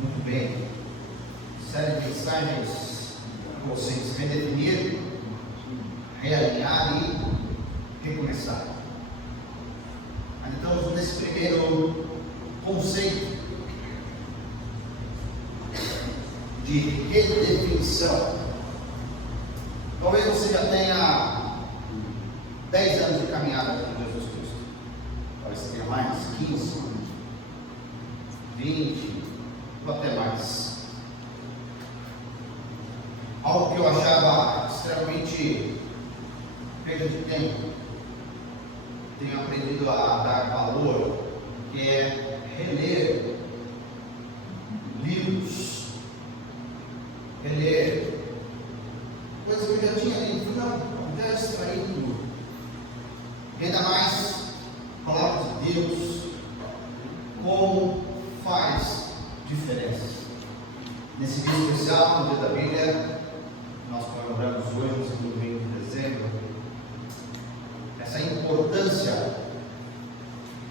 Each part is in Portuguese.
Muito bem. Série de mensagens para vocês redefinir, realinhar e recomeçar. Então, nesse primeiro conceito de redefinição, talvez você já tenha 10 anos de caminhada com Jesus Cristo. Talvez você tenha mais, 15, 20, ou até mais. Algo que eu achava extremamente perda de tempo, tenho aprendido a dar valor, que é reler livros, reler coisas que eu já tinha lido, já extraindo, e ainda mais a palavra de Deus, como faz diferença. Nesse dia especial, no dia da Bíblia, nós comemoramos hoje, no segundo domingo de dezembro, essa importância.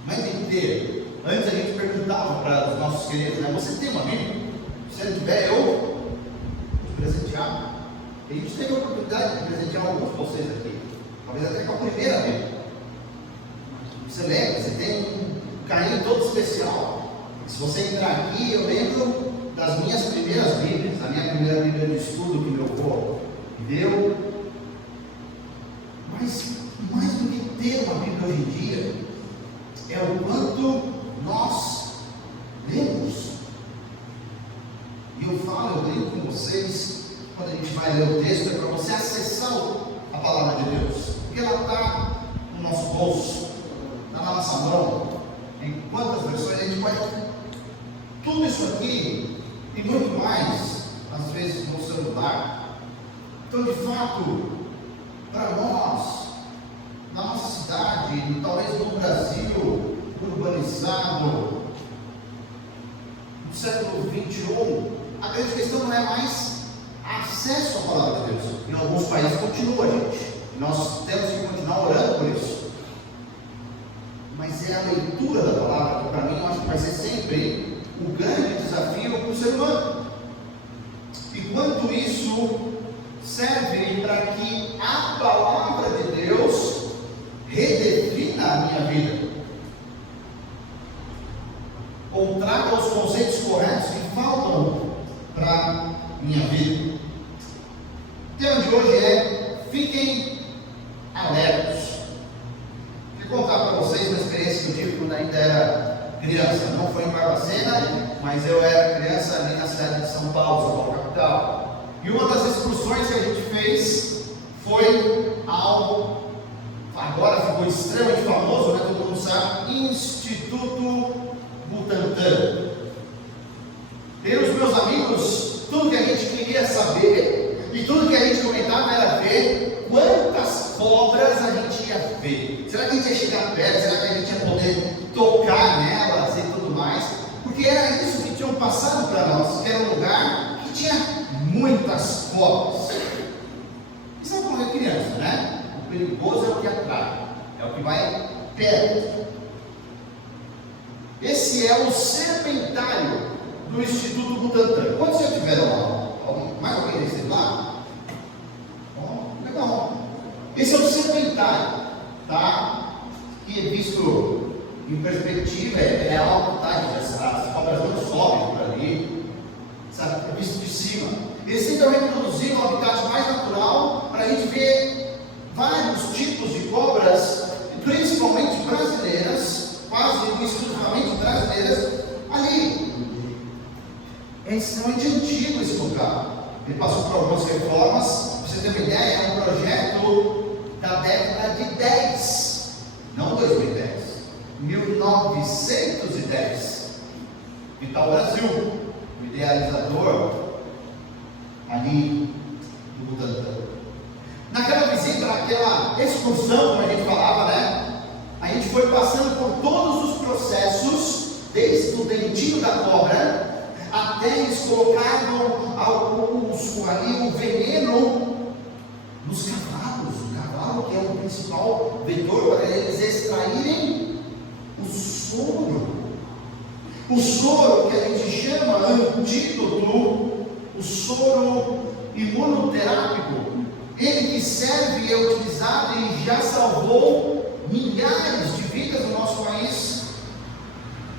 Mas tem que ter. Antes a gente perguntava para os nossos queridos, né? Você tem uma Bíblia? Se não tiver, eu te presentear. E a gente teve a oportunidade de presentear alguns de vocês aqui, talvez até com a primeira Bíblia. Você lembra? Você tem um carinho todo especial. Se você entrar aqui, eu lembro das minhas primeiras Bíblias, a minha primeira Bíblia de estudo que meu avô me deu. Mas mais do que ter uma Bíblia hoje em dia, é o quanto nós lemos. E eu brinco com vocês, quando a gente vai ler o texto, é para você acessar a palavra de Deus, porque ela está no nosso bolso, está na nossa mão. Em quantas versões a gente pode. Tudo isso aqui e muito mais, às vezes no celular. Então, de fato, para nós, na nossa cidade, talvez no Brasil urbanizado, no século XXI, a grande questão não é mais acesso à palavra de Deus. Em alguns países continua, gente. Nós temos que continuar orando por isso. Mas é a leitura da palavra que, para mim, eu acho que vai ser sempre o grande desafio para o ser humano. E quanto isso serve para que a palavra de Deus redefina a minha vida, ou traga os conceitos corretos que faltam para a minha vida. O tema de hoje é: fiquem alertos. Vou contar para vocês uma experiência que eu tive quando ainda era criança. Não foi em Barbacena, mas eu era criança ali na cidade de São Paulo, São Paulo capital. E uma das excursões que a gente fez foi ao, agora ficou extremamente famoso, né? Todo mundo sabe, Instituto Butantan. E os meus amigos, tudo que a gente queria saber e tudo que a gente comentava era ver quantas cobras a gente ia ver. Será que a gente ia chegar perto? Será que a gente ia poder tocar nelas e tudo mais? Porque era isso que tinham passado para nós, que era um lugar que tinha muitas cobras. Isso é como é criança, né? O perigoso é o que atrai, é o que vai perto. Esse é o serpentário do Instituto Butantan. Quantos já tiveram lá? Mais alguém esteve lá? Legal. Esse é o serpentário, tá? Que é visto em perspectiva, é alto, tá? As cobras não sobem por ali, sabe? É visto de cima. Eles tentam reproduzir um habitat mais natural para a gente ver vários tipos de cobras, principalmente brasileiras, quase exclusivamente brasileiras, ali. É extremamente antigo esse lugar. Ele passou por algumas reformas. Para você ter uma ideia, é um projeto da década de 10, não 2010, 1910. Vital Brasil, o idealizador ali do Butantan. Naquela visita, naquela excursão, como a gente falava, né? A gente foi passando por todos os processos, desde o dentinho da cobra até eles colocaram ali o veneno nos cavalos. O cavalo que é o principal vetor para eles extraírem o soro. O soro que a gente chama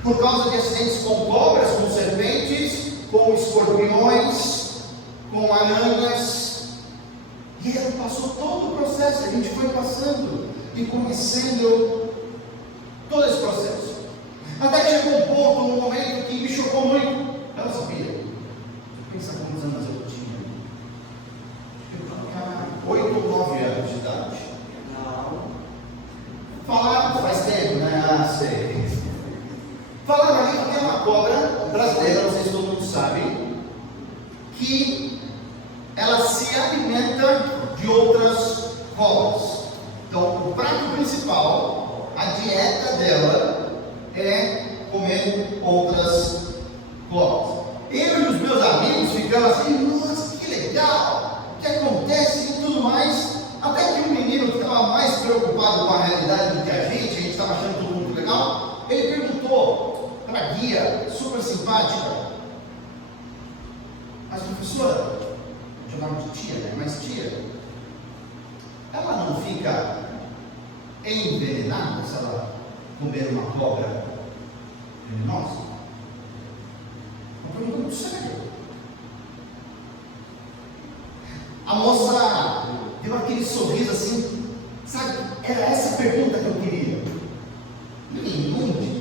por causa de acidentes com cobras, com serpentes, com escorpiões, com aranhas. E ele passou todo o processo, a gente foi passando e conhecendo todo esse processo. Até que chegou um ponto, um momento que me chocou muito. Eu não sabia. Pensa quantos anos eu tinha. Eu tinha 8 ou 9 anos de idade. Não. Falaram, faz tempo, né? Ah, sei. Falaram ali que tem uma cobra brasileira, não sei se todo mundo sabe, que ela se alimenta de outras cobras. Então, o prato principal, a dieta dela é comer outras cobras. Eu e os meus amigos ficamos assim, nossa, que legal, o que acontece e tudo mais. Até que um menino que estava mais preocupado com a realidade do que a gente estava achando tudo muito legal, ele perguntou para a guia, super simpática: mas professora, chamava de tia, né? Mas tia, ela não fica envenenada se ela comer uma cobra venenosa? Uma pergunta muito séria. A moça deu aquele sorriso assim, sabe? Era essa a pergunta que eu queria. Nenhum de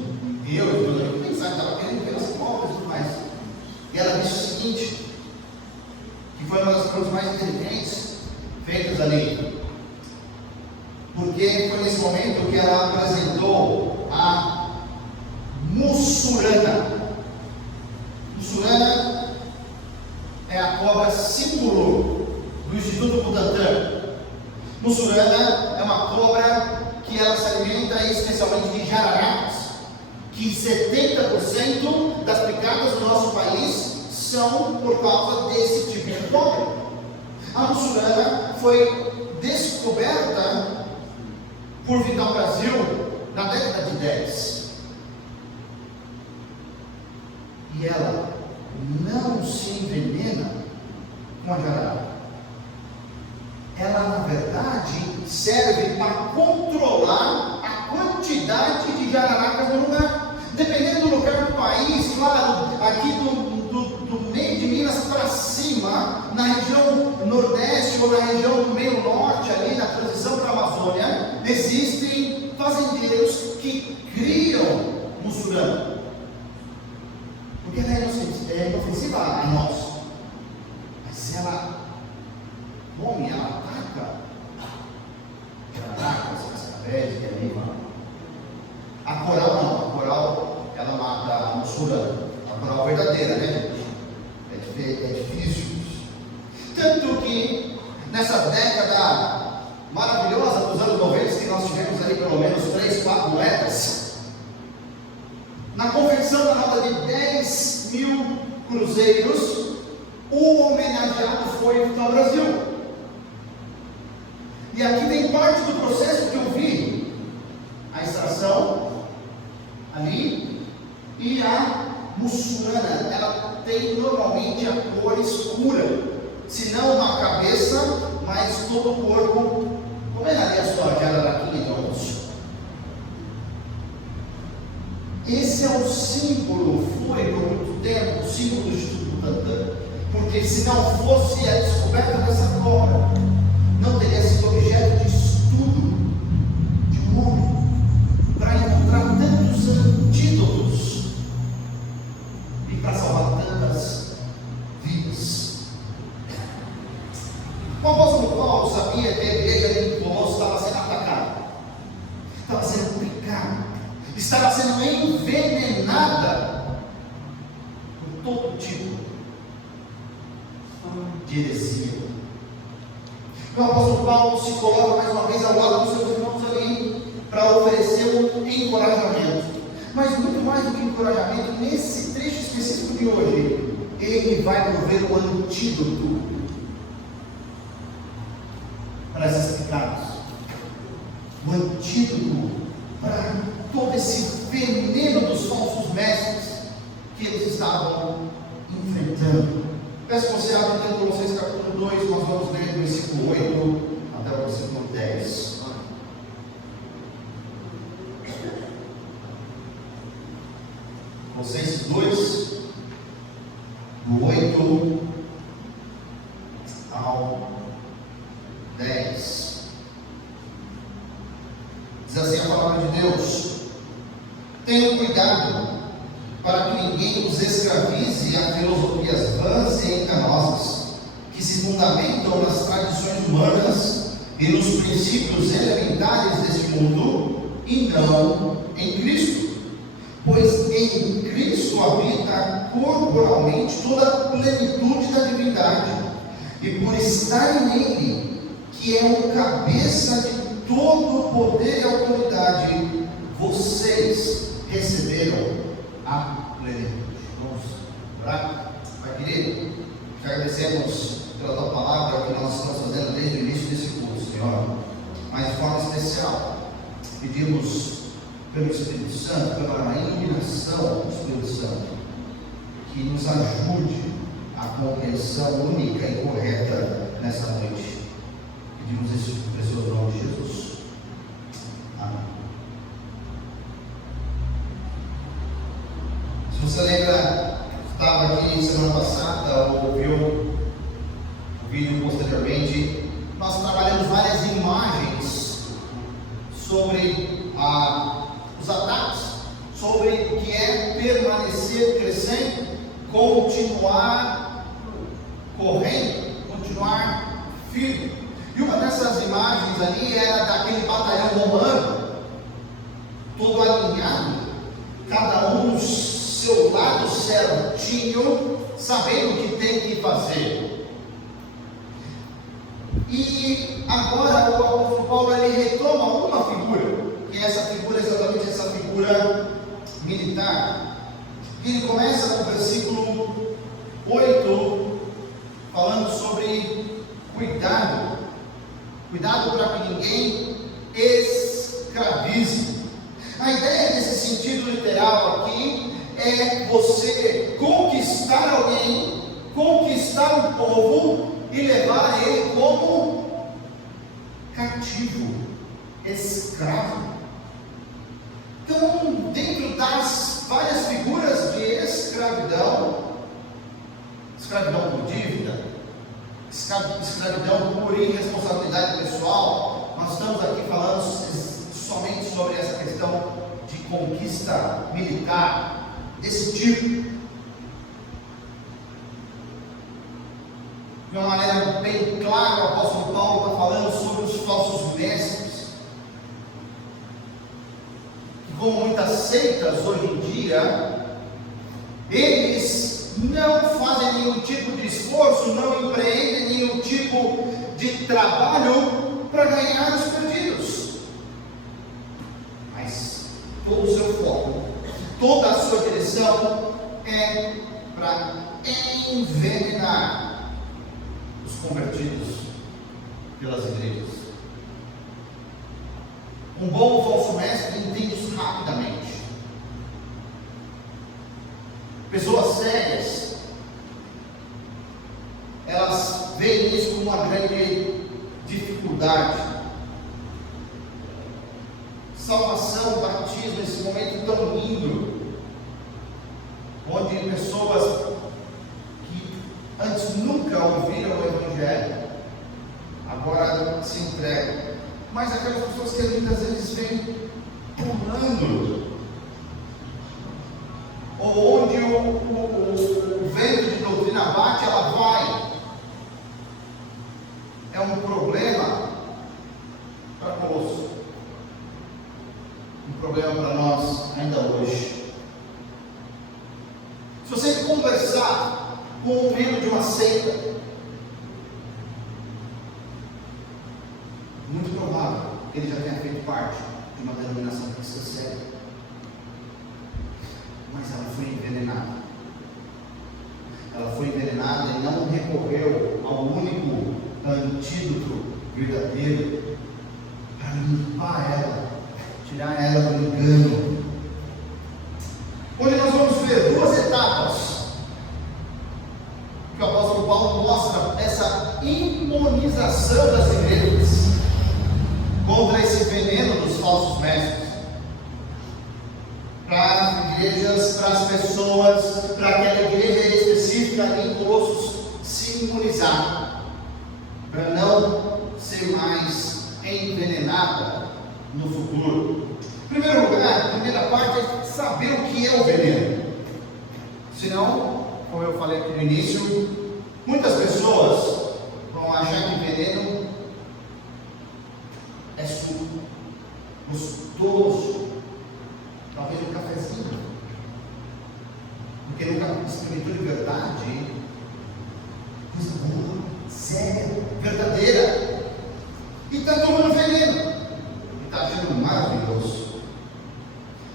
Deus, eu pensava que estava querendo ver as cobras e tudo mais. E ela disse o seguinte, que foi uma das coisas mais inteligentes feitas ali. Porque foi nesse momento que ela apresentou a mussurana. Mussurana é a cobra símbolo do Instituto Butantan. Mussurana é uma cobra que ela se alimenta especialmente de jararacas, que 70% das picadas do nosso país são por causa desse tipo de cobra. A mussurana foi descoberta por Vital Brasil na década de 10. E ela não se envenena com a jararaca. Ela, na verdade, serve para controlar a quantidade de jararacas no lugar. Dependendo do lugar do país, claro, aqui do meio de Minas para cima, na região nordeste ou na região do meio norte, ali na transição para a Amazônia, existem fazendeiros que criam mussurana. Porque ela é inofensiva a nós. Mas ela come, ela ataca. Ela ataca as cascavéis, que é viva. A coral não, a coral ela mata a mussurana. A coral verdadeira, né, gente? É difícil. Tanto que nessa década maravilhosa dos anos 90, que nós tivemos ali pelo menos 3, 4 moedas, na confecção da nota de 10 mil cruzeiros, o homenageado foi o Vital Brasil. E aqui tem parte do processo que eu vi: a extração ali e a mussurana. Ela tem normalmente a cor escura, se não a cabeça, mas todo o corpo. Como é ali a sua jararaquinha de almoço? Esse é o símbolo, foi por muito tempo o símbolo do Instituto Butantan, porque se não fosse a descoberta dessa cobra, não teria sido objeto de estudo de um homem para encontrar tantos antídotos e para salvar tantas vidas. O apóstolo Paulo sabia que a igreja de Colossos estava sendo atacada, estava sendo picada, estava sendo envenenada por todo tipo de heresia. O apóstolo Paulo se coloca mais uma vez ao lado dos seus irmãos ali para oferecer um encorajamento. Mas muito mais do que encorajamento, nesse trecho específico de hoje, ele vai prover o antídoto para essas picadas. O antídoto para todo esse veneno dos falsos mestres que eles estavam enfrentando. Peço que você abra em Colossenses capítulo 2, nós vamos ler do versículo 8 até o versículo 10. Colossenses 2, do 8 ao 10. Diz assim a palavra de Deus: tenham cuidado para que ninguém os escravize a filosofias vãs e enganosas, que se fundamentam nas tradições humanas e nos princípios elementares deste mundo, e não em Cristo. Pois em Cristo habita corporalmente toda a plenitude da divindade, e por estarem nele, que é o cabeça de todo o poder e autoridade, vocês receberam a plenitude. Vamos orar? Pai querido, te agradecemos pela tua palavra, que nós estamos fazendo desde o início desse curso, Senhor, mas de forma especial pedimos pelo Espírito Santo, pela iluminação do Espírito Santo, que nos ajude a compreensão única e correta nessa noite. Pedimos isso no precioso nome de Jesus. Amém. Se você lembra, estava aqui semana passada, ou ouviu o vídeo posteriormente, nós trabalhamos várias imagens sobre os ataques, sobre o que é permanecer crescendo, continuar correndo, continuar firme. E uma dessas imagens ali era daquele batalhão romano, todo alinhado, cada um no seu lado certinho, sabendo o que tem que fazer. E agora o apóstolo Paulo ele retoma uma figura, que é essa figura, exatamente essa figura militar. E ele começa no versículo 8, falando sobre cuidado para que ninguém escravize. A ideia desse sentido literal aqui é você conquistar alguém, conquistar um povo e levar ele como cativo, escravo. Então, dentro das várias figuras de escravidão por dívida, escravidão por irresponsabilidade pessoal, nós estamos aqui falando somente sobre essa questão de conquista militar, desse tipo. De uma maneira bem clara, o apóstolo Paulo está falando sobre os falsos mestres. Como muitas seitas hoje em dia, eles não fazem nenhum tipo de esforço, não empreendem nenhum tipo de trabalho para ganhar os perdidos. Mas todo o seu foco, toda a sua direção é para envenenar os convertidos pelas igrejas. Um bom falso mestre entende isso rapidamente. Pessoas sérias, elas veem isso como uma grande dificuldade. Salvação, batismo, esse momento tão lindo, onde pessoas que antes nunca ouviram o Evangelho, agora se entregam. Mas aquelas pessoas que muitas vezes vêm pulando, ou onde o vento de doutrina bate, ela vai. É um problema para conosco, um problema para nós ainda hoje. Se você conversar com um membro de uma seita, muito provável que ele já tenha feito parte de uma denominação cristã séria, mas ela foi envenenada. Ela foi envenenada e não recorreu ao único antídoto verdadeiro para limpar ela, tirar ela do engano. Hoje nós vamos ver duas etapas que o apóstolo Paulo mostra essa imunização das igrejas contra esse veneno dos falsos mestres, para as igrejas para as pessoas, para aquela igreja específica ali em Colossos se imunizar, para não ser mais envenenada no futuro. Em primeiro lugar, a primeira parte é saber o que é o veneno. Senão, como eu falei aqui no início, muitas pessoas vão achar que veneno é suco, gostoso, talvez um cafezinho, porque nunca experimentou de verdade, coisa boa, séria, verdadeira, e está tomando veneno, e está achando maravilhoso.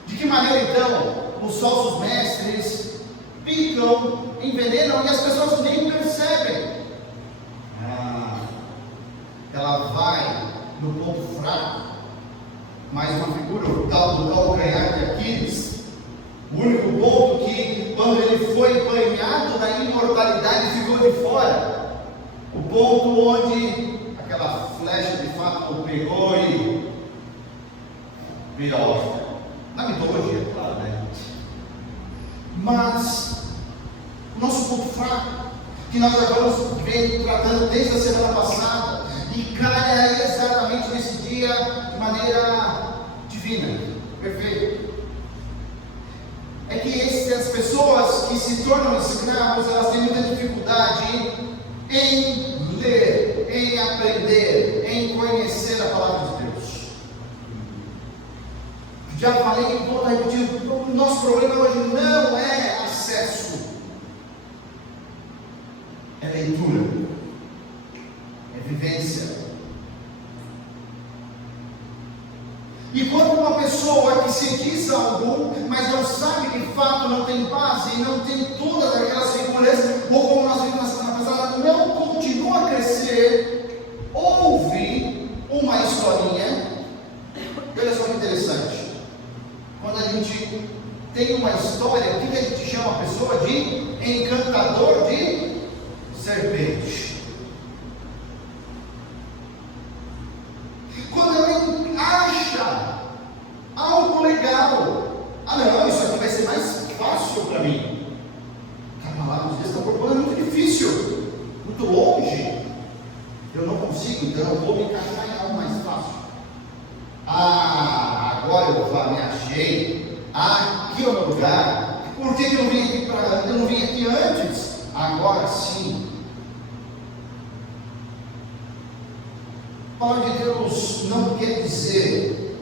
De que maneira então os falsos mestres picam, envenenam e as pessoas nem percebem? Ela vai no ponto fraco, mais uma figura, o tal do calcanhar de Aquiles, o único ponto que, quando ele foi banhado na imortalidade, ficou de fora, o ponto onde aquela flecha de fato o pegou e virou, na mitologia, claro, né? Mas o nosso ponto fraco, que nós acabamos tratando desde a semana passada, e cai exatamente nesse dia de maneira divina, perfeita, é que as pessoas que se tornam escravos, elas têm muita dificuldade em ler, em aprender, em conhecer a palavra de Deus. Já falei e volto a repetir, o nosso problema hoje não é acesso, é leitura, é vivência. E quando uma pessoa que se diz algo, mas não sabe que de fato não tem base, não tem todas aquelas figuras, ou como nós vimos na semana passada, não continua a crescer, ouve uma historinha. Olha só que interessante, quando a gente tem uma história, o que a gente chama a pessoa de encantador de serpente? Quando alguém acha algo legal, não, isso aqui vai ser mais fácil para mim. A palavra de Deus está propondo, é muito difícil, muito longe, eu não consigo, então eu vou me encaixar em algo mais fácil. Agora eu vou falar, me achei, aqui é o meu lugar. Por que eu não vim aqui antes? Agora sim. A palavra de Deus não quer dizer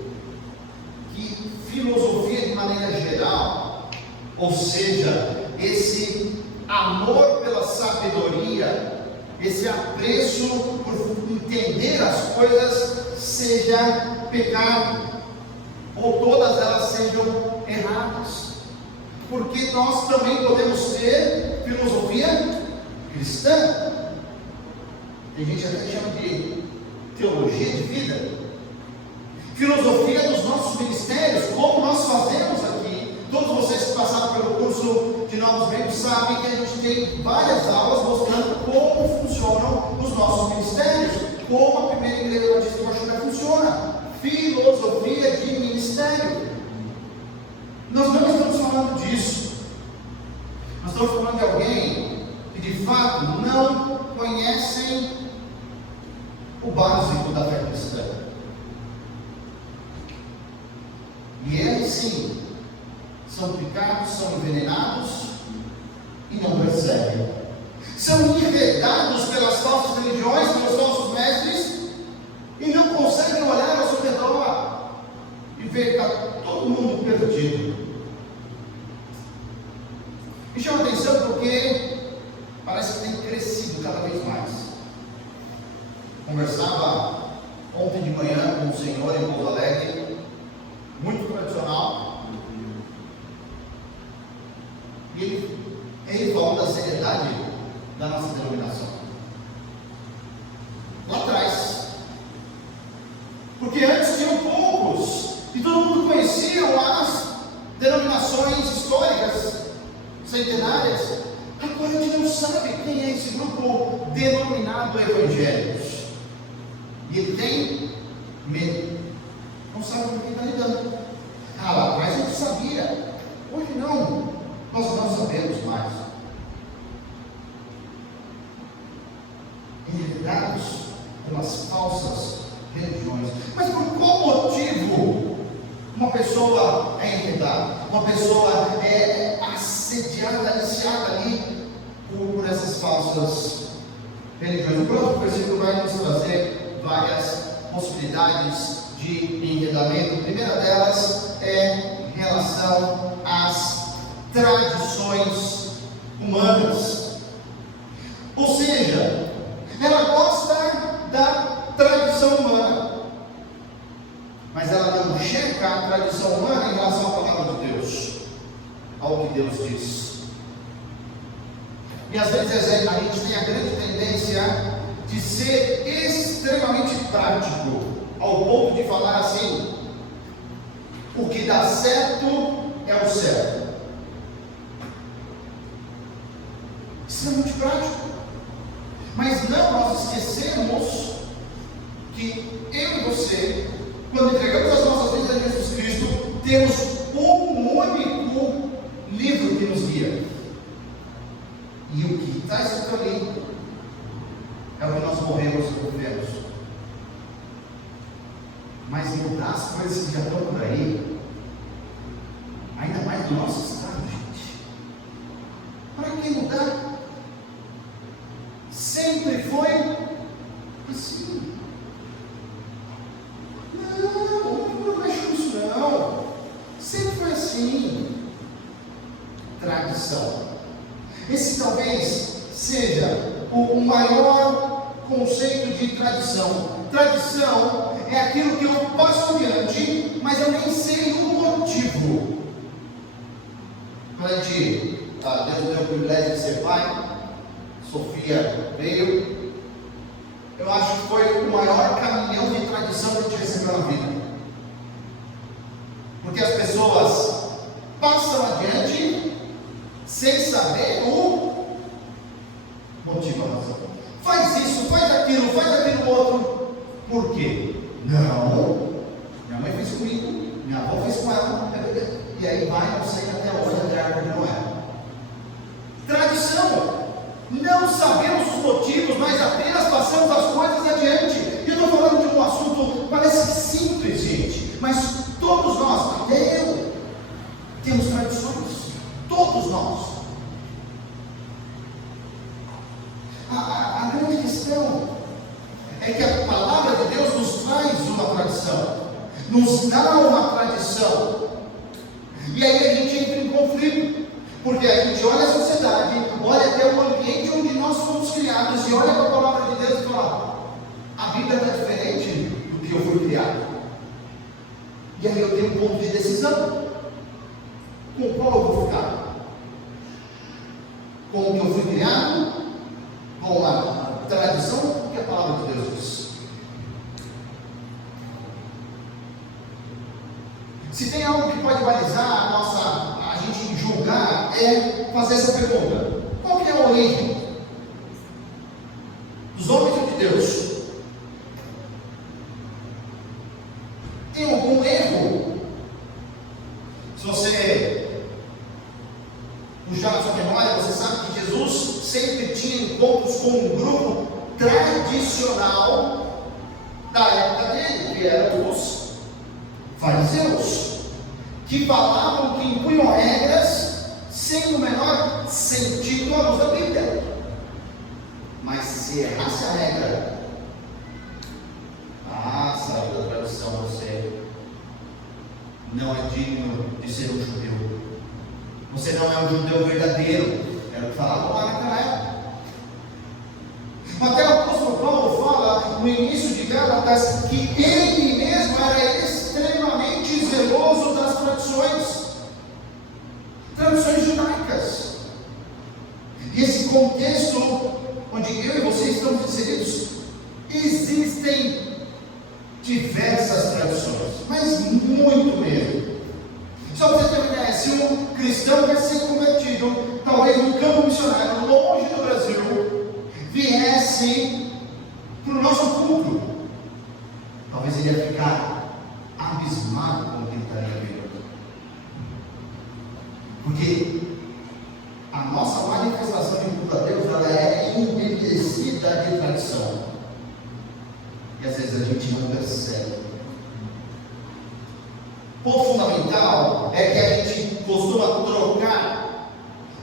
que filosofia de maneira geral, ou seja, esse amor pela sabedoria, esse apreço por entender as coisas, seja pecado, ou todas elas sejam erradas, porque nós também podemos ter filosofia cristã. Tem gente até chama de teologia de vida, filosofia dos nossos ministérios, como nós fazemos aqui. Todos vocês que passaram pelo curso de novos membros sabem que a gente tem várias aulas mostrando como funcionam os nossos ministérios, como a primeira igreja batista de Machuca funciona, filosofia de ministério. Nós não estamos falando disso, nós estamos falando de alguém que de fato não conhecem o básico da fé cristã. E eles sim, são picados, são envenenados e não percebem. São enredados pelas falsas religiões, pelos falsos mestres, e não conseguem olhar ao seu redor e ver que está todo mundo perdido. Me chama a atenção porque parece que tem crescido cada vez mais. Conversava ontem de manhã com um senhor em Pouso Alegre, muito tradicional, e ele falou da seriedade da nossa denominação. Lá atrás, porque antes tinham poucos, e todo mundo conhecia as denominações históricas, centenárias. Agora a gente não sabe quem é esse grupo denominado evangélicos. E ele tem medo, não sabe com quem está lidando. Lá atrás a gente sabia, Hoje não, nós não sabemos mais. Enredados pelas falsas religiões. Mas por qual motivo uma pessoa é enredada? Uma pessoa é assediada, aliciada ali por essas falsas religiões. O próximo versículo vai nos trazer várias possibilidades de enredamento. A primeira delas é em relação às tradições humanas. Ou seja, ela gosta da tradição humana, mas ela não checa a tradição humana em relação à palavra de Deus, ao que Deus diz. E às vezes a gente tem a grande tendência de ser extremamente prático, ao ponto de falar assim: o que dá certo é o certo. Isso é muito prático. Mas não, nós esquecemos que eu e você, quando entregamos as nossas vidas a Jesus Cristo, temos um único livro que nos guia. E o que está escrito ali é o que nós morremos e vivemos. Mas mudar as coisas que já estão por aí, ainda mais no nosso estado, gente. Para que mudar? Sempre foi assim. Não mexe com isso não. Sempre foi assim. Tradição. Esse talvez seja o maior conceito de tradição. Tradição é aquilo que eu passo adiante, mas eu nem sei o motivo. Quando a gente, Deus deu o privilégio de ser pai, Sofia veio, eu acho que foi o maior caminhão de tradição que a gente recebeu na vida. Porque as pessoas passam adiante sem saber o motivo, a razão. Faz isso, faz aquilo outro. Por quê? Não, minha mãe fez comigo, minha avó fez com ela, e aí vai, não sei até hoje, até a árvore não é. Tradição. Não sabemos os motivos, mas apenas passamos as coisas adiante. E eu estou falando de um assunto, parece simples, gente, mas todos nós, até eu, temos tradições. Todos nós. A grande questão é que a palavra de Deus nos traz uma tradição, nos dá uma tradição, e aí a gente entra em conflito, porque a gente olha a sociedade, olha até o ambiente onde nós fomos criados, e olha para a palavra de Deus e fala: a Bíblia está diferente do que eu fui criado. E aí eu tenho um ponto de decisão: com qual eu vou ficar? Com o que eu fui criado? Com a tradição? O que a palavra de Deus diz? Se tem algo que pode balizar a gente julgar, é fazer essa pergunta: qual que é a origem dos homens de Deus? Tem algum erro? Se você puxar a sua memória, você sabe que Jesus sempre tinha encontros com um grupo tradicional da época dele, que eram os fariseus, que falavam, que impunham regras sem o menor sentido à luz da Bíblia. Mas se errasse a regra, saiu da tradição, você não é digno de ser um judeu. Você não é um judeu verdadeiro. Era o que falavam lá naquela época. Até o apóstolo Paulo fala no início de Gálatas que ele mesmo era extremamente zeloso das tradições judaicas. E esse contexto onde eu e você estamos inseridos, existem diversas tradições, mas muito mesmo. Só para você ter uma ideia, se um cristão vai ser convertido, talvez no campo missionário, longe do Brasil, viesse para o nosso culto, talvez ele ia ficar abismado com o que ele estaria vendo. a gente não percebe. Ponto fundamental é que a gente costuma trocar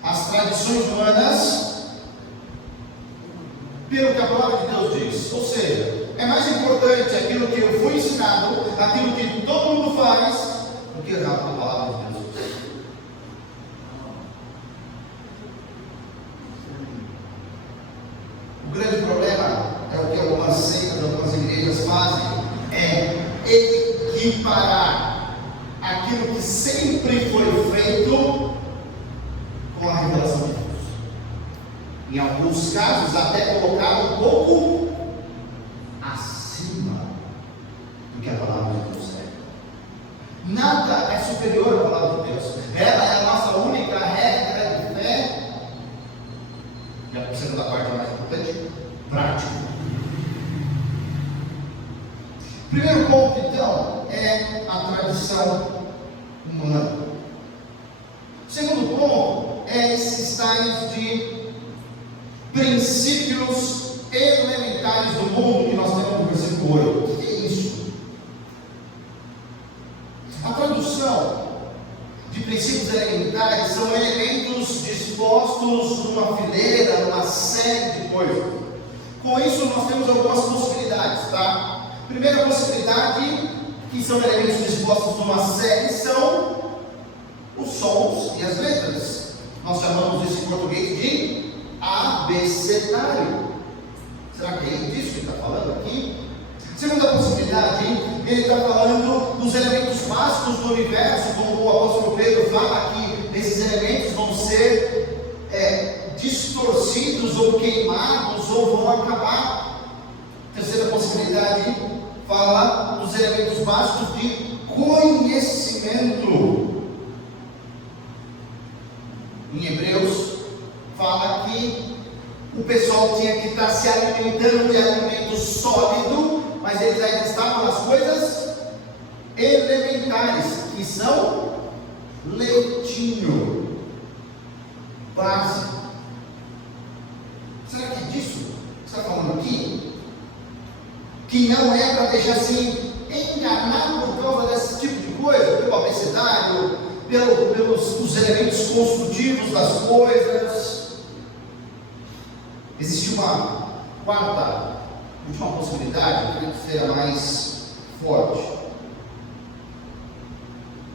as tradições humanas pelo que a palavra de Deus diz. Ou seja, é mais importante aquilo que eu fui ensinado, aquilo que todo mundo faz, do que a palavra de Deus. O grande problema é o que algumas seitas, algumas igrejas fazem, é equiparar aquilo que sempre foi feito com a revelação de Deus. Em alguns casos, até colocar um pouco acima do que a palavra de Deus é. Nada é superior à palavra de Deus. Ela é a nossa única regra de fé. E a segunda parte mais importante, prática. Primeiro ponto, então, é a tradição humana. Segundo ponto, é esses tais de princípios elementares do mundo que nós temos no versículo 8. O que é isso? A tradução de princípios elementares são elementos dispostos numa fileira, numa série de coisas. Com isso, nós temos algumas possibilidades, tá? Primeira possibilidade, que são elementos dispostos numa série, são os sons e as letras. Nós chamamos isso em português de abecedário. Será que é disso que ele está falando aqui? Segunda possibilidade, ele está falando dos elementos básicos do universo, como o apóstolo Pedro fala que esses elementos vão ser distorcidos ou queimados ou vão acabar. Terceira possibilidade, fala dos elementos básicos de conhecimento. Em Hebreus, fala que o pessoal tinha que estar se alimentando de alimento sólido, mas eles ainda estavam nas coisas elementares, que são leitinho básico. Será que é disso que está falando aqui? Que não é para deixar assim enganar por causa desse tipo de coisa, pelo abecedário, pelos elementos construtivos das coisas. Existe uma quarta, última possibilidade, que seja mais forte.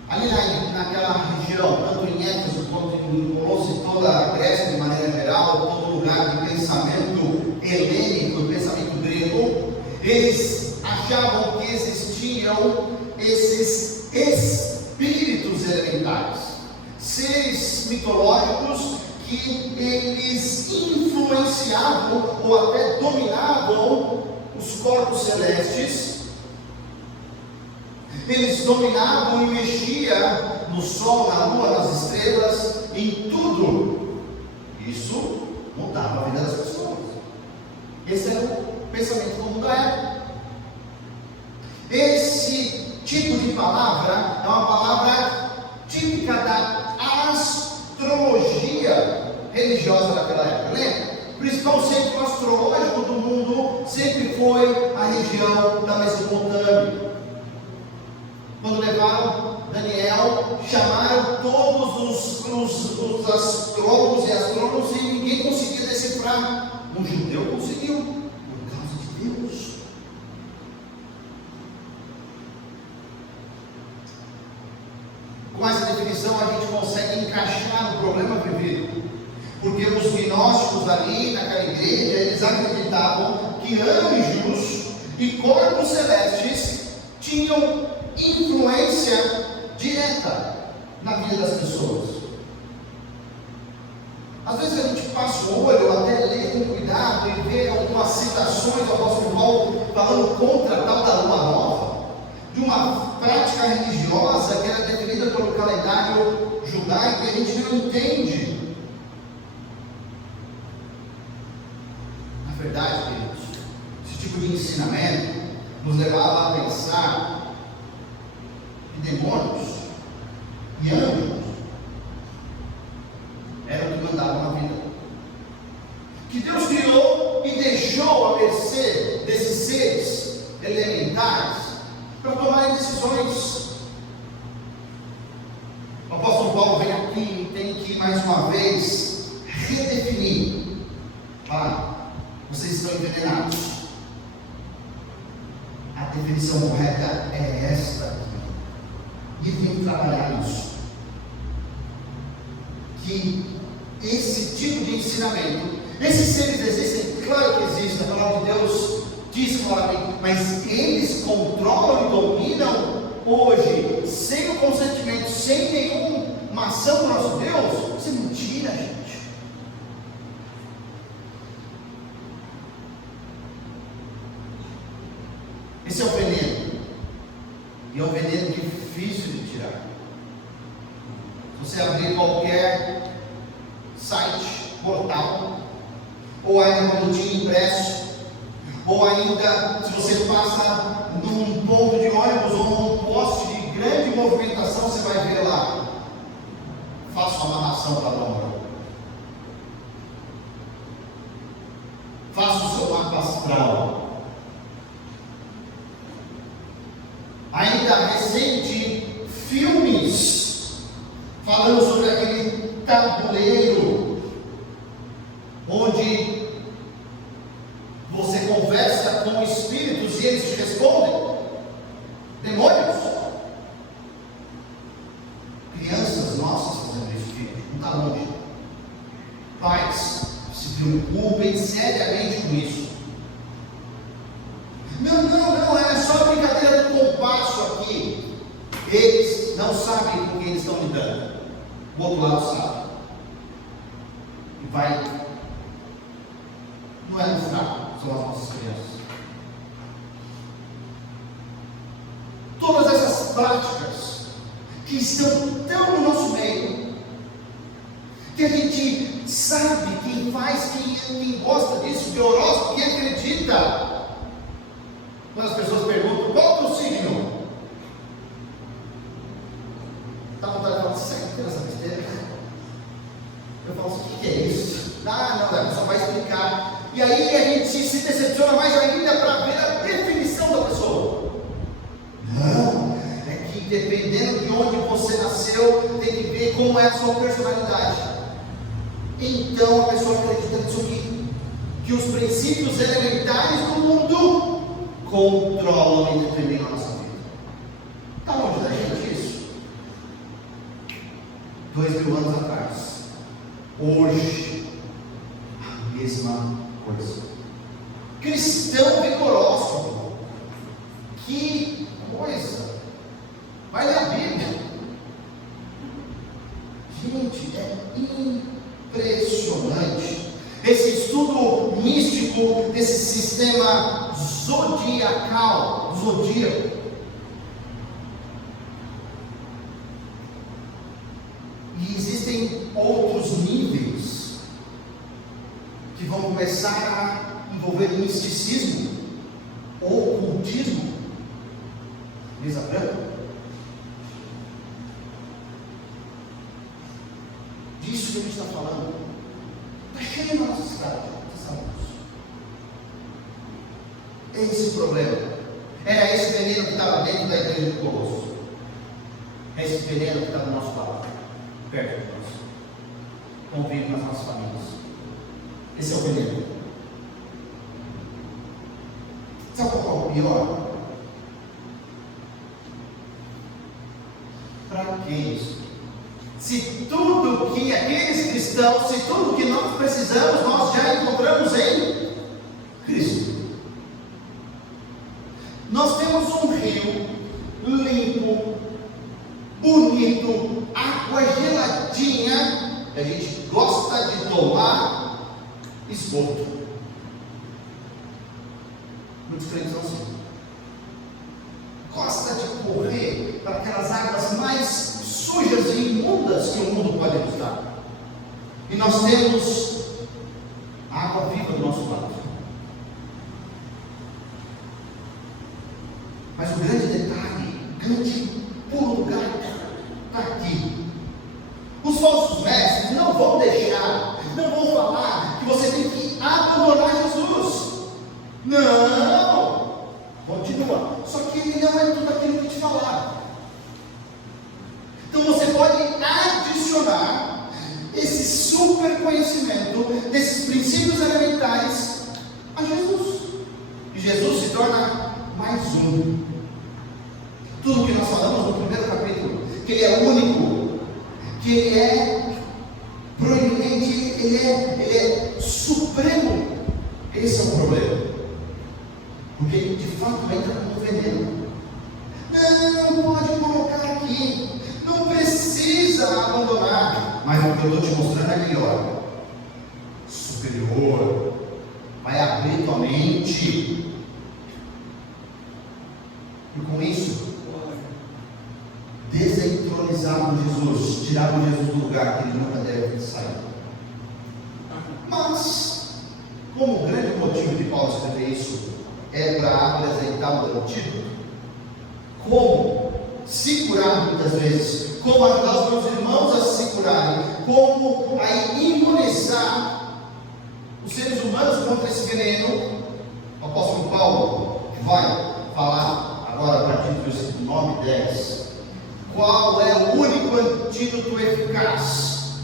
Ali naquela região, tanto em Éfeso quanto em Colossos, toda a Grécia de maneira geral, todo lugar de pensamento helênico, pensamento grego, eles achavam que existiam esses espíritos elementares, seres mitológicos que eles influenciavam ou até dominavam os corpos celestes. Eles dominavam e mexiam no sol, na lua, nas estrelas, em tudo. Isso mudava a vida das pessoas. Esse era o pensamento comum da época. Esse tipo de palavra é uma palavra típica da astrologia religiosa daquela época. Lembra? O principal centro astrológico do mundo sempre foi a região da Mesopotâmia. Quando levaram Daniel, chamaram todos os astrólogos e astrônomos e ninguém conseguia decifrar. Um judeu conseguiu, por causa de Deus. Com essa definição a gente consegue encaixar o problema vivido. Porque os gnósticos ali naquela igreja, eles acreditavam que anjos e corpos celestes tinham influência direta na vida das pessoas. Às vezes a gente passa o olho, ou até lê com cuidado e vê algumas citações do apóstolo Paulo falando contra a tal da lua nova, de uma prática religiosa que era definida pelo calendário judaico, e a gente não entende. Na verdade, queridos, esse tipo de ensinamento nos levava a pensar que demônios e anjos eram o que mandavam na vida, que Deus criou e deixou a mercê desses seres elementares tomarem decisões. O apóstolo Paulo vem aqui e tem que mais uma vez redefinir. Vocês estão envenenados. A definição correta é esta aqui. E tem que trabalhar isso. Que esse tipo de ensinamento, esses seres existem, claro que existem, a palavra de Deus diz claramente, mas eles controlam e dominam hoje, sem o consentimento, sem nenhuma ação do nosso Deus. Isso é mentira, gente. Esse é o veneno, e é um veneno difícil de tirar. Se você abrir qualquer site, portal, ou ainda boletim impresso, ou ainda se você passa num ponto de ônibus ou num poste de grande movimentação, você vai ver lá: faça uma amarração para o amor, faça o seu mapa astral. Ainda recente, filmes falando sobre aquele tabuleiro onde você conversa com espíritos e eles te respondem. Demônios. Crianças nossas fazendo isso, filho, não está longe. Pais, se preocupem seriamente com isso. Não, é só brincadeira do compasso aqui. Eles não sabem com quem eles estão lidando. O outro lado sabe. E vai. Não é no fraco, são as nossas crianças. Todas essas práticas que estão tão no nosso meio, que a gente sabe quem faz, quem gosta disso, que é horóscopo, quem acredita. Quando as pessoas perguntam: qual é o teu signo? Dá vontade de falar: sério, que essa besteira? Eu falo assim: o que é isso? Não, só vai explicar. E aí a gente se decepciona mais ainda para ver a definição da pessoa. Não, é que dependendo de onde você nasceu, tem que ver como é a sua personalidade. Então a pessoa acredita nisso aqui, que os princípios elementares do mundo controlam e determinam a nossa vida. Está longe da gente isso? 2000 anos atrás. Hoje, a mesma coisa. Cristão vigoroso. Que coisa! Vai ler a Bíblia. Gente, é impressionante. Esse estudo místico desse sistema zodiacal, zodíaco. E existem outros níveis que vão começar a envolver misticismo ou ocultismo. Mesa branca. Disso que a gente está falando. Está cheio na nossa cidade. Esse problema. Era esse veneno que estava dentro da igreja de Colosso. É esse veneno que está do nosso lado, perto de nós, convive nas nossas famílias. Esse é o veneno. Sabe qual é o pior? Para que isso? Se tudo que aqueles cristãos, se tudo que nós precisamos, nós já encontramos em Cristo. Nós temos um rio limpo, bonito, água geladinha, que a gente gosta de tomar, esgoto. Muitos crentes são assim. Gosta de correr para aquelas águas mais sujas e imundas que o mundo pode nos dar. E nós temos a água viva do nosso lado. Mas o grande detalhe, o grande pulo do gato está aqui. Os falsos mestres não vão deixar, não vão falar que você tem que abandonar Jesus. Não! Continua. Só que ele não é tudo aquilo aqueles princípios elementares a Jesus. E Jesus se torna mais um. Tudo que nós falamos no primeiro capítulo, que Ele é único, que Ele é proeminente, Ele é supremo. Esse é o problema. Porque de fato entra como veneno. Não pode colocar aqui, não precisa abandonar. Mas o que eu estou te mostrando é melhor, superior, vai abrir tua mente. E com isso, desentronizar Jesus, tirar o Jesus do lugar que ele nunca deve sair. Mas, como o grande motivo de Paulo escrever isso é para apresentar o antídoto, como se curar muitas vezes, como ajudar os meus irmãos a se curarem, como a imunizar os seres humanos contra esse veneno, o apóstolo Paulo vai falar agora a partir do versículo 9 e 10. Qual é o único antídoto eficaz,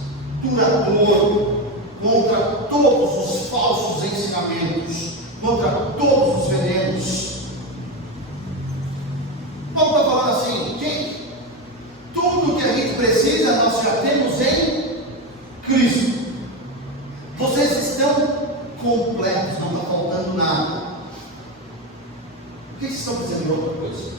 duradouro, contra todos os falsos ensinamentos, contra todos os venenos? Paulo está falando assim, gente, tudo que a gente precisa nós já temos em Cristo. Vocês estão completos, não está faltando nada. Por que vocês estão precisando de outra coisa?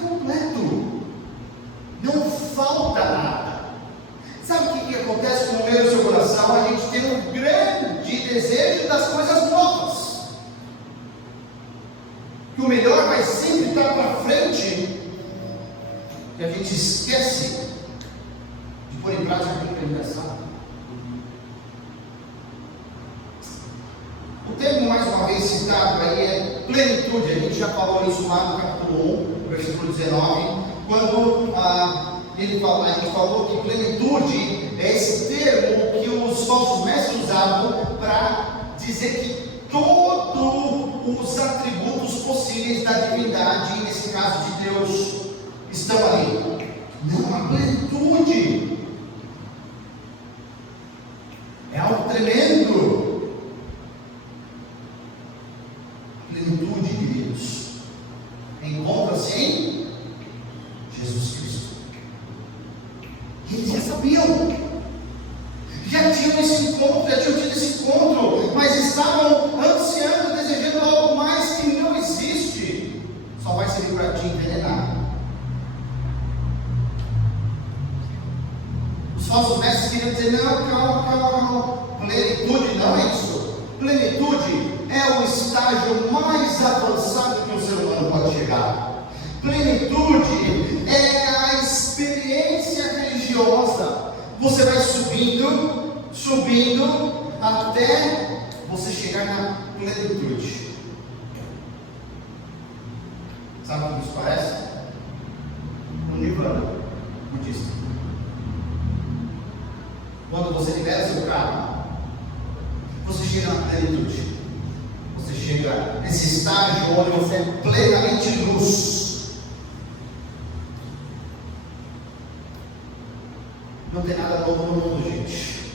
Completo, não falta nada. Sabe o que acontece com o meu e o seu coração? A gente tem um grande desejo das coisas novas, que o melhor vai sempre estar para frente, e a gente esquece de pôr em prática aquilo que a gente já sabe. O termo mais uma vez citado aí é plenitude. A gente já falou isso lá no capítulo 1, versículo 19, quando a gente falou que plenitude é esse termo que os falsos mestres usavam para dizer que todos os atributos possíveis da divindade, nesse caso de Deus, estão ali. Não, a plenitude é algo tremendo. Plenitude, queridos, encontra-se em Jesus Cristo. Eles já sabiam, já tinham esse encontro, já tinham tido esse encontro, mas estavam ansiando, desejando algo mais que não existe, só vai servir para te envenenar. Os falsos mestres queriam dizer: não, calma, plenitude não é isso. Plenitude é o estágio mais avançado que o ser humano pode chegar. Plenitude é a experiência religiosa. Você vai subindo até você chegar na plenitude. Sabe o que isso parece? Um nirvana budista. Quando você libera seu carro, você chega na plenitude. Você chega nesse estágio onde você é plenamente luz. Não tem nada novo no mundo, gente.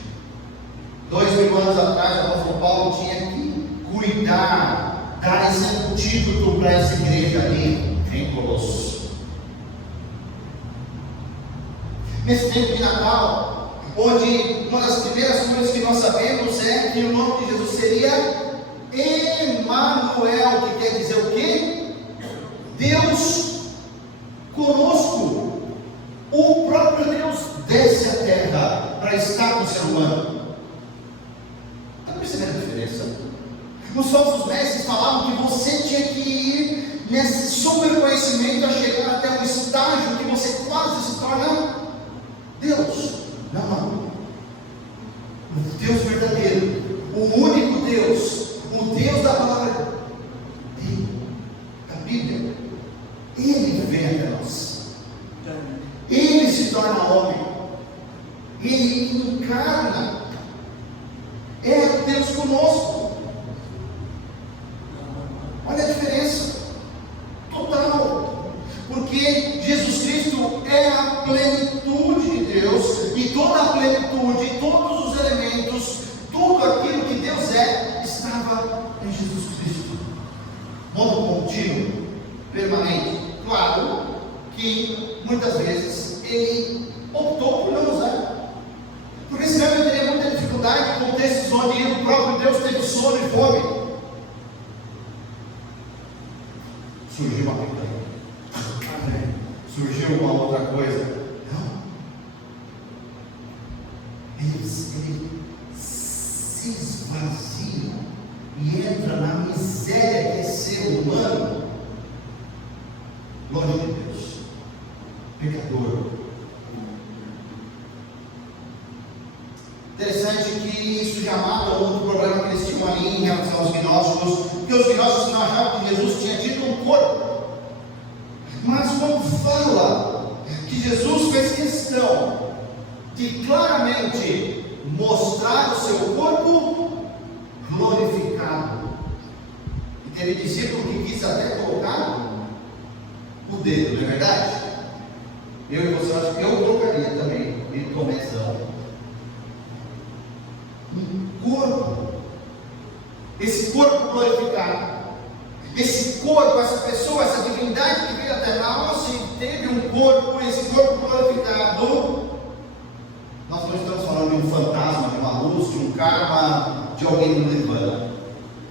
2000 anos atrás, o apóstolo Paulo tinha que cuidar, dar esse antídoto para essa igreja ali em Colossos. Nesse tempo de Natal, onde uma das primeiras coisas que nós sabemos é que o nome de Jesus seria Emanuel, que quer dizer o quê? Deus conosco. O próprio Deus desce à terra para estar com o ser humano. Está percebendo a diferença? Os falsos mestres falavam que você tinha que ir nesse super conhecimento a chegar até um estágio que você quase se torna Deus. Não. O Deus verdadeiro, o único Deus, o Deus da palavra da Bíblia, Ele vem até nós. Ele se torna homem. Ele encarna. É Deus conosco. Olha a diferença total. Porque Jesus Cristo é a plenitude. plenitude, todos os elementos, tudo aquilo que Deus é, estava em Jesus Cristo. Modo contínuo, permanente. Claro que muitas vezes ele optou por não usar, porque senão eu teria muita dificuldade com textos onde o próprio Deus teve sono e fome. Surgiu uma picanha, surgiu uma outra coisa. Não, ele se esvazia e entra na miséria que é ser humano, longe de Deus, pecador. Interessante que isso já mata outro problema que eles tinham ali em relação aos gnósticos, porque os gnósticos não achavam que Jesus tinha tido um corpo. Mas quando fala que Jesus fez questão de claramente mostrar o seu corpo glorificado, e teve discípulo que quis até colocar o dedo, não é verdade? Eu e você, acho que eu colocaria também, de comezão. Um corpo, esse corpo glorificado, esse corpo, essa pessoa, essa divindade que veio até nós, se teve um corpo, esse corpo glorificado. Nós não estamos falando de um fantasma, de uma luz, de um karma, de alguém do nirvana.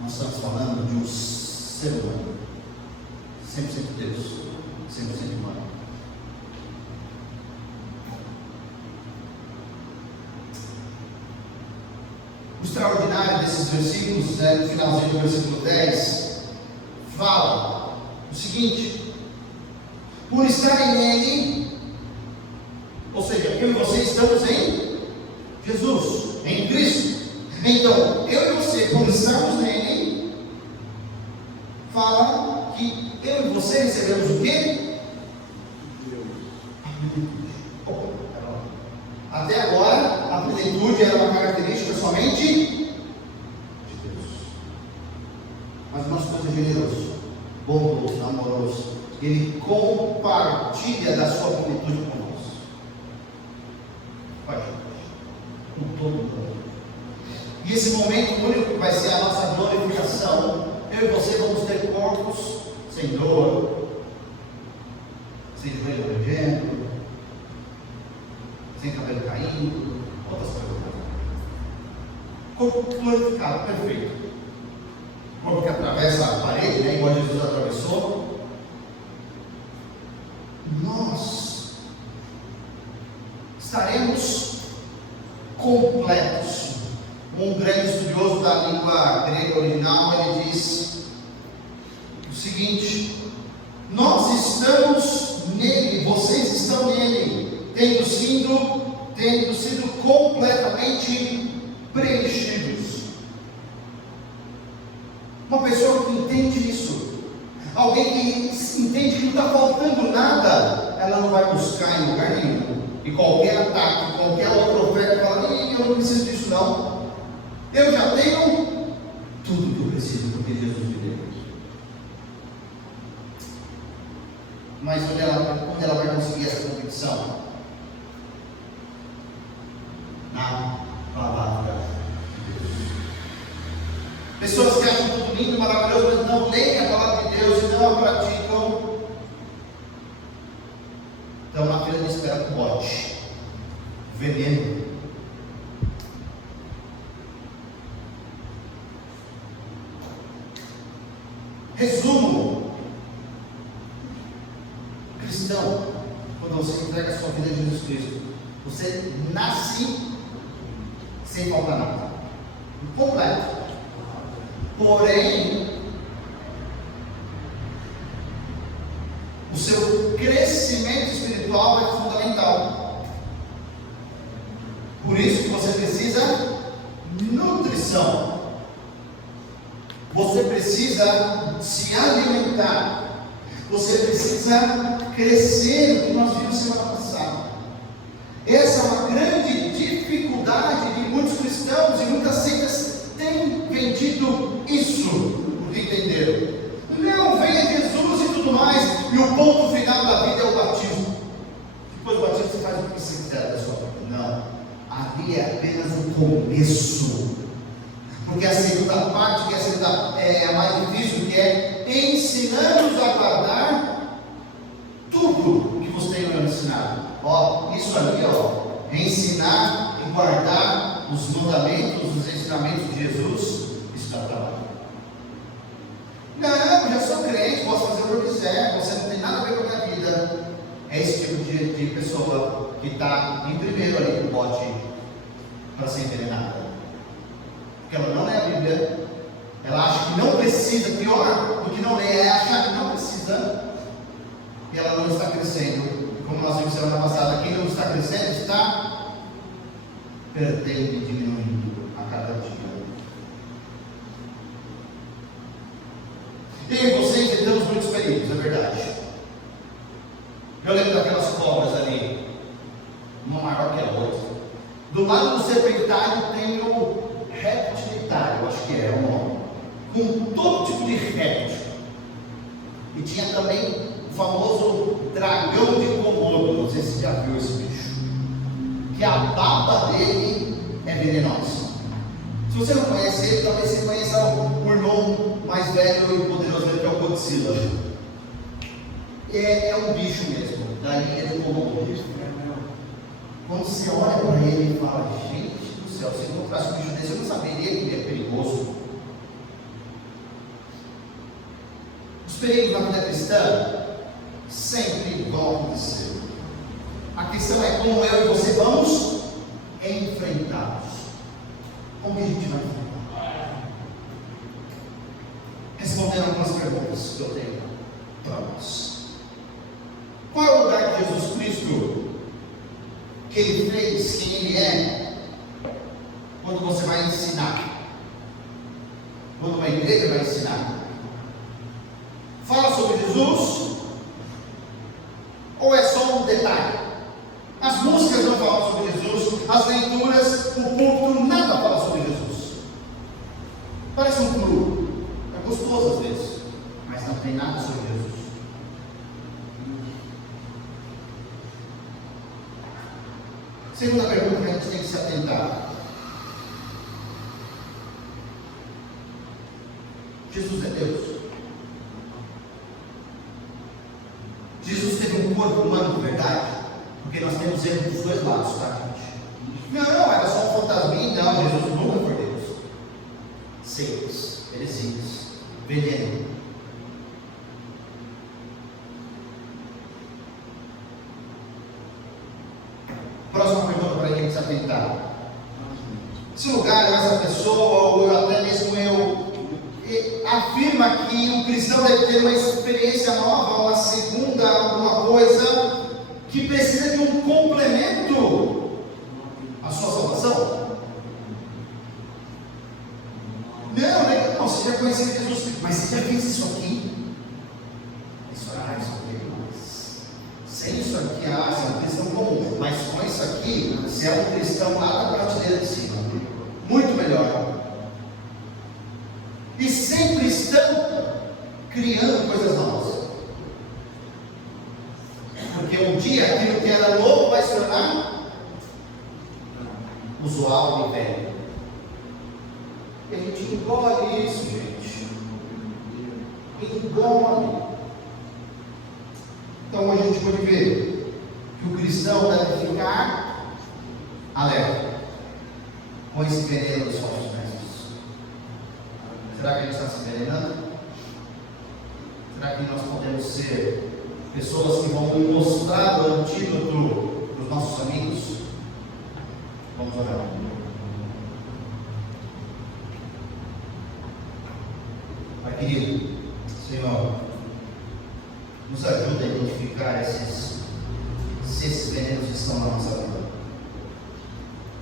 Nós estamos falando de um ser humano, 100% Deus, 100% humano. O extraordinário desses versículos, no finalzinho do versículo 10, fala o seguinte: por estarem nele, ou seja, eu e você estamos em Jesus, em Cristo. Então, eu e você, por estarmos nele, fala que eu e você recebemos o quê? Até agora, a plenitude era uma característica somente de Deus. Mas o nosso Deus é generoso, bondoso, amoroso. Ele compartilha da sua plenitude conosco. Com todo mundo. E esse momento único que vai ser a nossa glorificação, eu e você vamos ter corpos sem dor, sem joelho rangendo, sem cabelo caindo, outras coisas. Corpo glorificado, perfeito. Corpo que atravessa a parede, né, igual Jesus atravessou. Nós estaremos completos. Um grande estudioso da língua grega original, ele diz o seguinte: nós estamos nele, vocês estão nele, tendo sido completamente preenchidos. Uma pessoa que entende isso, alguém que entende que não está faltando nada, ela não vai buscar em lugar nenhum. E qualquer ataque, qualquer outra oferta, fala: eu não preciso disso não. Eu já tenho tudo que eu preciso, porque Jesus me deu. Mas onde ela vai conseguir essa convicção? Na palavra de Deus. Pessoas que acham tudo lindo e maravilhoso, mas não leem a palavra de Deus e não a praticam, estão na fila de espera com bote, veneno. Resumo: cristão, quando você entrega a sua vida a Jesus Cristo, você nasce sem faltar nada, completo. Porém, o seu crescimento espiritual é fundamental. Por isso que você precisa nutrição. Você precisa se alimentar. Você precisa crescer, o que nós vimos semana passada. Essa é uma grande dificuldade de muitos cristãos, e muitas seitas têm vendido isso, porque entenderam: não, venha Jesus e tudo mais, e o ponto final da vida é o batismo. Depois do batismo você faz o que você quiser da sua vida. Não, havia começo. Porque a segunda parte, que é a mais difícil, que é ensinando-os a guardar tudo que vos tenho ensinado. Isso ali, é ensinar e guardar os mandamentos, os ensinamentos de Jesus. Isso dá trabalho. Não, já sou crente, posso fazer o que eu quiser, você não tem nada a ver com a minha vida. É esse tipo de pessoa que está em primeiro ali no bote para ser envenenada. Porque ela não lê a Bíblia, ela acha que não precisa, pior do que não ler, é achar que não precisa, e ela não está crescendo. Como nós vimos semana passada, quem não está crescendo está perdendo e diminuindo a cada dia. Eu e você enfrentamos muitos perigos, é verdade. Eu lembro daquelas cobras ali, uma maior que a outra. Do lado do serpentário tem o reptilitário, acho que é o nome, com todo tipo de réptil. E tinha também o famoso dragão de Komodo, não sei se você já viu esse bicho, que a baba dele é venenosa. Se você não conhece ele, talvez você conheça o irmão mais velho e poderoso dele, que é o Godzilla. É um bicho mesmo, da ilha de Komodo. Quando você olha para ele e fala, gente do céu, se eu encontrasse um bicho desse, eu não saberia que ele é perigoso. Os perigos na vida cristã sempre vão acontecer. A questão é como eu e você vamos enfrentá-los. Como que a gente vai enfrentar? Respondendo algumas perguntas que eu tenho para nós. Qual é o lugar de Jesus Cristo que Ele fez, quem Ele é, quando você vai ensinar? Quando uma igreja vai ensinar? Fala sobre Jesus? Ou é só um detalhe? As músicas não falam sobre Jesus, as leituras, o púlpito, nada fala sobre Jesus. Parece um clube, é gostoso às vezes, mas não tem nada sobre Jesus. Segunda pergunta que a gente tem que se atentar: Jesus é Deus? Jesus teve um corpo humano de verdade? Porque nós temos erro dos dois lados, tá, gente? Não, era só um fantasminha. Não, Jesus nunca foi Deus. Seitas, heresias, veneno. Próxima pergunta para a gente se atentar: esse lugar, essa pessoa, ou até mesmo eu, afirma que o cristão deve ter uma experiência nova, uma segunda, alguma coisa que precisa de um complemento à sua salvação? Não, você já conhecia Jesus, mas você já fez isso aqui? Isso aqui, mas sem isso aqui, você é um cristão comum, mas com isso aqui, você é um cristão lá da prateleira de cima, muito melhor. E sempre estão criando coisas novas. Porque um dia aquilo que era novo vai se tornar usual e velho. E a gente engole isso, gente. Engole. Então hoje a gente pode ver que o cristão deve ficar alerta com esse veneno dos falsos mestres. Será que a gente está se envenenando? Será que nós podemos ser pessoas que vão mostrar o antídoto para os nossos amigos? Vamos orar. Pai querido, Senhor, nos ajuda a identificar esses venenos que estão na nossa vida.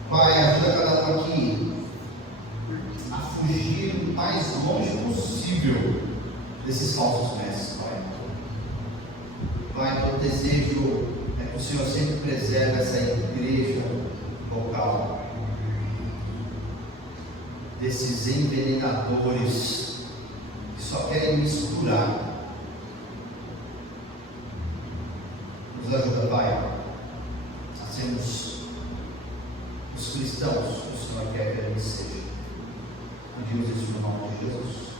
Pai, ajuda cada um aqui a fugir o mais longe possível desses falsos mestres, Pai. Pai, meu desejo é que o Senhor sempre preserve essa igreja local desses envenenadores que só querem misturar. Nos ajuda, Pai, a sermos os cristãos, os Senhor quer que a gente seja. A Deus isso no nome de Jesus.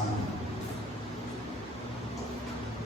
Amém.